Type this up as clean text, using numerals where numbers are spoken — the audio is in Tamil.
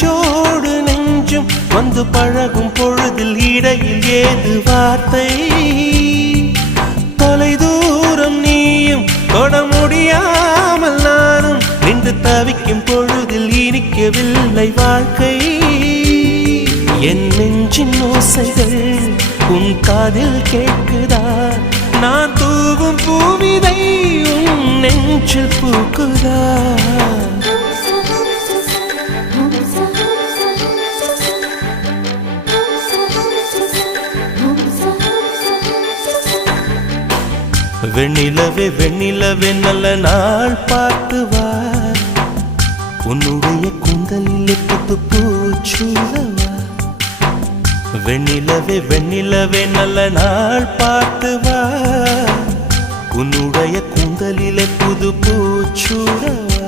நெஞ்சோடு நெஞ்சும் வந்து பழகும் பொழுதில் இடையில் ஏது வார்த்தை தொலை தூரம் நீயும் தொட முடியாமல் நானும் நின்று தவிக்கும் பொழுதில் இனிக்கவில்லை வாழ்க்கை என் நெஞ்சின் ஓசைகள் உன் காதில் கேட்குதா நான் தூவும் பூவிதை உன் நெஞ்சில் பூக்குதா வெண்ணிலவே வெண்ணிலவே நல்ல நாள் பார்த்து வா உன்னுடைய கூந்தலில் புத்து பூச்சூடவா வெண்ணிலவே வெண்ணிலவே நல்ல நாள் பார்த்து வா உன்னுடைய கூந்தலில் புது பூச்சூ